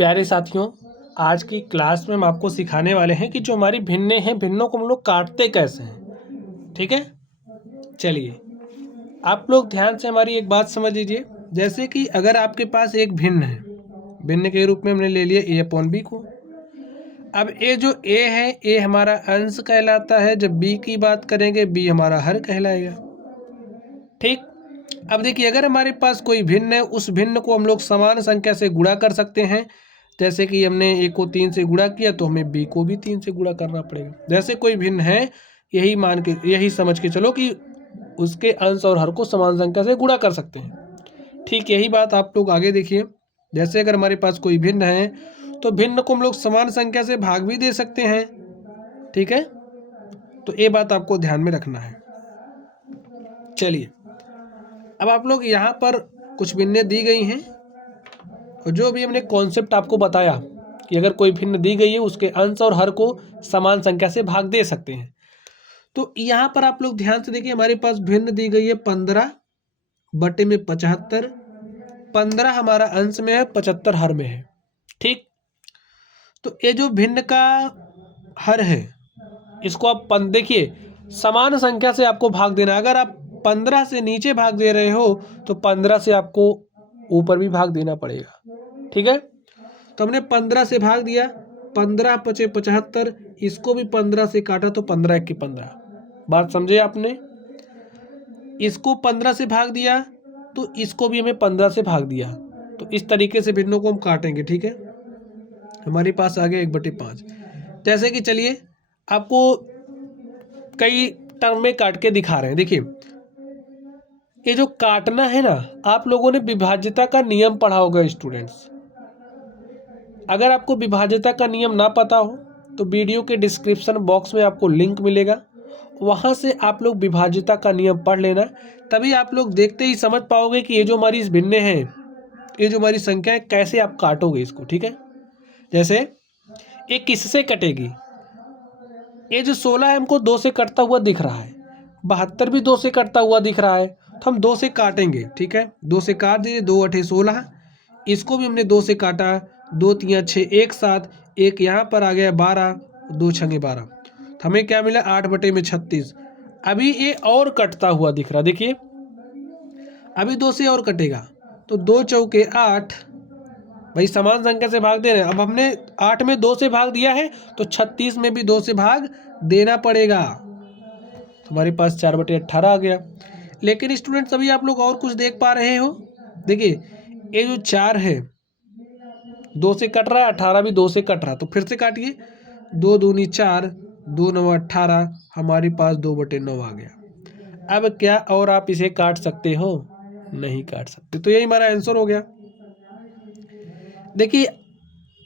प्यारे साथियों, आज की क्लास में हम आपको सिखाने वाले हैं कि जो हमारी भिन्नें हैं, भिन्नों को हम लोग काटते कैसे हैं। ठीक है, चलिए आप लोग ध्यान से हमारी एक बात समझ लीजिए। जैसे कि अगर आपके पास एक भिन्न है, भिन्न के रूप में हमने ले लिया a/b को। अब ए जो a है, a हमारा अंश कहलाता है। जब b की बात करेंगे, b हमारा हर कहलाएगा। ठीक, अब देखिए अगर हमारे पास कोई भिन्न है, उस भिन्न को हम लोग समान संख्या से गुणा कर सकते हैं। जैसे कि हमने a को 3 से गुणा किया तो हमें b को भी 3 से गुणा करना पड़ेगा। जैसे कोई भिन्न है, यही समझ के चलो कि उसके अंश और हर को समान संख्या से गुणा कर सकते हैं। ठीक यही बात आप लोग आगे देखिए। जैसे अगर हमारे पास कोई भिन्न है तो भिन्न को हम लोग समान संख्या से भाग भी दे सकते हैं। ठीक है, तो ये बात आपको ध्यान में रखना है। चलिए अब आप लोग यहाँ पर कुछ भिन्नें दी गई हैं और जो भी हमने कॉन्सेप्ट आपको बताया कि अगर कोई भिन्न दी गई है, उसके अंश और हर को समान संख्या से भाग दे सकते हैं। तो यहाँ पर आप लोग ध्यान से देखिए, हमारे पास भिन्न दी गई है 15/75। 15 हमारा अंश में है, 75 हर में है। ठीक, तो ये जो भिन्न का हर है, इसको आप देखिए समान संख्या से आपको भाग देना। अगर आप 15 से नीचे भाग दे रहे हो तो 15 से आपको ऊपर भी भाग देना पड़ेगा। ठीक है, तो हमने 15 से भाग दिया, 15×5=75। इसको भी 15 से काटा तो 15×1=15। बात समझे आपने? इसको 15 से भाग दिया तो इसको भी हमें 15 से भाग दिया। तो इस तरीके से भिन्नों को हम काटेंगे। ठीक है, हमारे पास आ गया 1/5। जैसे कि चलिए आपको कई टर्म में काट के दिखा रहे हैं। देखिए ये जो काटना है ना, आप लोगों ने विभाज्यता का नियम पढ़ा होगा स्टूडेंट्स। अगर आपको विभाज्यता का नियम ना पता हो तो वीडियो के डिस्क्रिप्शन बॉक्स में आपको लिंक मिलेगा, वहाँ से आप लोग विभाज्यता का नियम पढ़ लेना। तभी आप लोग देखते ही समझ पाओगे कि ये जो हमारी भिन्नें हैं, ये जो हमारी संख्या है, कैसे आप काटोगे इसको। ठीक है, जैसे ये किससे कटेगी? ये जो 16 है हमको 2 से कटता हुआ दिख रहा है, 72 भी 2 से कटता हुआ दिख रहा है, तो हम 2 से काटेंगे। ठीक है, 2 से काट दीजिए। 2×8=16। इसको भी हमने 2 से काटा, 2×3=6, एक साथ एक यहाँ पर आ गया 12, 2×6=12। तो हमें क्या मिला? 8/36। अभी ये और कटता हुआ दिख रहा, देखिए अभी 2 से और कटेगा तो 2×4=8। भाई समान संख्या से भाग दे रहे हैं। अब हमने 8 में 2 से भाग दिया है तो 36 में भी 2 से भाग देना पड़ेगा। तो हमारे पास 4/18 आ गया। लेकिन स्टूडेंट्स अभी आप लोग और कुछ देख पा रहे हो। देखिए ये जो 4 है 2 से कट रहा है, 18 भी 2 से कट रहा है, तो फिर से काटिए। 2 दूनी 4, 2×9=18। हमारे पास 2/9 आ गया। अब क्या और आप इसे काट सकते हो? नहीं काट सकते। तो यही हमारा आंसर हो गया। देखिए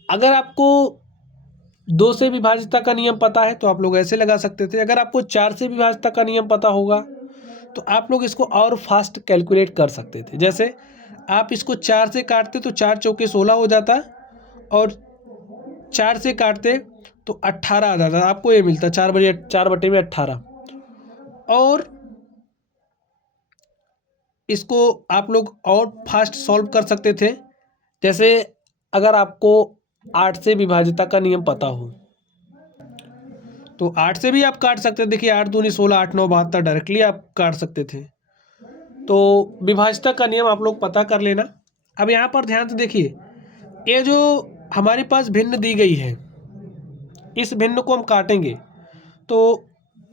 अगर आपको 2 से विभाज्यता का नियम पता है तो आप लोग ऐसे लगा सकते थे। अगर आपको 4 से विभाज्यता का नियम पता होगा तो आप लोग इसको और फास्ट कैलकुलेट कर सकते थे। जैसे आप इसको 4 से काटते तो 4×4=16 हो जाता, और 4 से काटते तो 18 आ जाता। आपको ये मिलता 4/18। और इसको आप लोग और फास्ट सॉल्व कर सकते थे। जैसे अगर आपको 8 से विभाज्यता का नियम पता हो तो 8 से भी आप काट सकते थे। देखिए 8 दूनी 16, 8×9=72, डायरेक्टली आप काट सकते थे। तो विभाज्यता का नियम आप लोग पता कर लेना। अब यहाँ पर ध्यान से देखिए, ये जो हमारे पास भिन्न दी गई है, इस भिन्न को हम काटेंगे। तो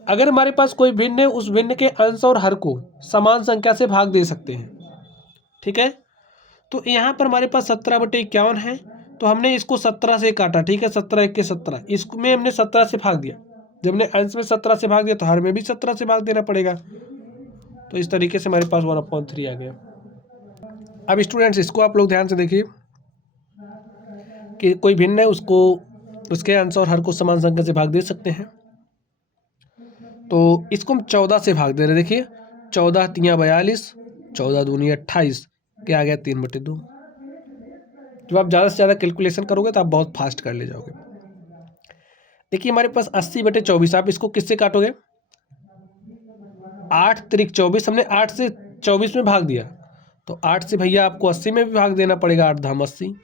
अगर हमारे पास कोई भिन्न है, उस भिन्न के अंश और हर को समान संख्या से भाग दे सकते हैं। ठीक है, तो यहाँ पर हमारे पास 17/51 है, तो हमने इसको 17 से काटा। ठीक है, 17×1=17। इसमें हमने 17 से भाग दिया। जब हमने अंश में 17 से भाग दिया तो हर में भी 17 से भाग देना पड़ेगा। तो इस तरीके से हमारे पास 1/3 आ गया। अब स्टूडेंट्स इसको आप लोग ध्यान से देखिए कि कोई भिन्न है, उसको उसके अंश और हर को समान संख्या से भाग दे सकते हैं। तो इसको हम 14 से भाग दे रहे हैं। देखिए 14×3=42, 14×2=28, क्या आ गया? 3/2। जब आप ज़्यादा से ज़्यादा कैलकुलेशन करोगे तो आप बहुत फास्ट कर ले जाओगे। देखिए हमारे पास 80/24। आप इसको किससे काटोगे? 8×3=24। हमने 8 से 24 में भाग दिया, तो 8 से भैया आपको 80 में भी भाग देना पड़ेगा। 8×10=80।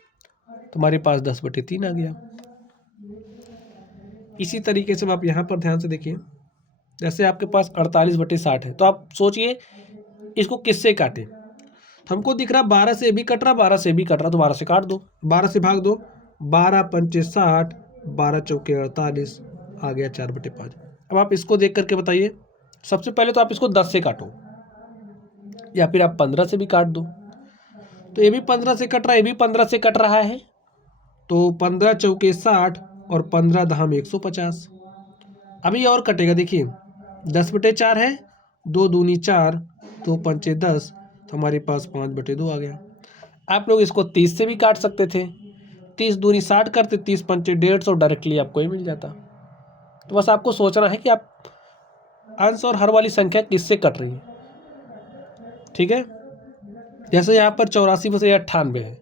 तुम्हारे पास 10/3 आ गया। इसी तरीके से आप यहाँ पर ध्यान से देखिए, जैसे आपके पास 48/60 है, तो आप सोचिए इसको किससे काटें। हमको दिख रहा 12 से भी कट रहा, 12 से भी कट रहा, तो 12 से काट दो, 12 से भाग दो, 12 पंचे 60, 12 चौके 48, आ गया 4/5। अब आप इसको देख करके बताइए, सबसे पहले तो आप इसको 10 से काटो या फिर आप 15 से भी काट दो। तो ये भी 15 से कट रहा है, ये भी 15 से कट रहा है, तो 15 चौके 60 और 15 दहम 150। अभी और कटेगा, देखिए 10/4 है, 2 दूनी 4, 2 पंचे 10, तो हमारे पास 5/2 आ गया। आप लोग इसको 30 से भी काट सकते थे, 30 दूनी 60 करते, 30 पंचे 150, डायरेक्टली आपको ही मिल जाता। तो बस आपको सोचना है कि आप अंश और हर वाली संख्या किससे कट रही है, ठीक है। जैसे यहाँ पर 84/98 है,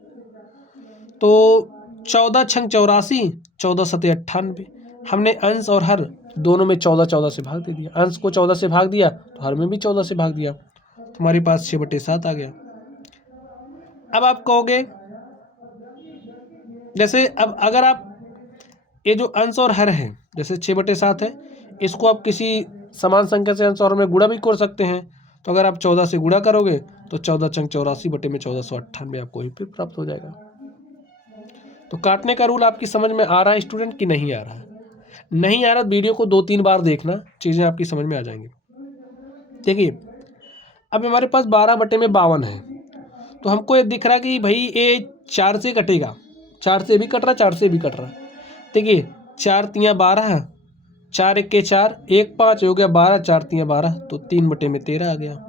तो 14 छंग 84, 14 सते 98। हमने अंश और हर दोनों में 14 से भाग दे दिया, अंश को 14 से भाग दिया तो हर में भी 14 से भाग दिया, तुम्हारे पास 6/7 आ गया। अब आप कहोगे, जैसे अब अगर आप ये जो अंश और हर है, जैसे 6/7 है, इसको आप किसी समान संख्या से अंश और हर में गुणा भी कर सकते हैं। तो अगर आप 14 से गुणा करोगे तो 14 छंग 84 बटे में 1498 आपको ही फिर प्राप्त हो जाएगा। तो काटने का रूल आपकी समझ में आ रहा है स्टूडेंट कि नहीं आ रहा है? नहीं आ रहा, वीडियो को 2-3 बार देखना, चीज़ें आपकी समझ में आ जाएंगी। देखिए अब हमारे पास 12/52 है, तो हमको ये दिख रहा है कि भाई ये 4 से कटेगा, 4 से भी कट रहा, 4 से भी कट रहा। देखिए 4 तियाँ 12, 4 1 4, 1 5 हो गया 12, 4 तियाँ 12, तो 3/13 आ गया।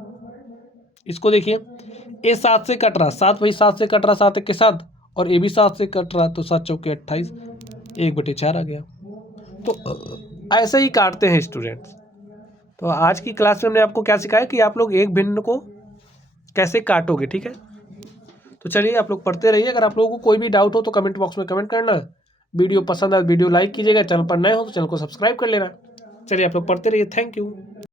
इसको देखिए, ये 7 से कट रहा, 7 वही 7 से कट रहा, 7 1 के 7, और ये भी 7 से कट रहा, तो 7 चौके 28, 1/4 आ गया। तो ऐसे ही काटते हैं स्टूडेंट्स। तो आज की क्लास में हमने आपको क्या सिखाया कि आप लोग एक भिन्न को कैसे काटोगे, ठीक है। तो चलिए आप लोग पढ़ते रहिए। अगर आप लोगों को कोई भी डाउट हो तो कमेंट बॉक्स में कमेंट करना। वीडियो पसंद आए वीडियो लाइक कीजिएगा, चैनल पर नए हो तो चैनल को सब्सक्राइब कर लेना। चलिए आप लोग पढ़ते रहिए, थैंक यू।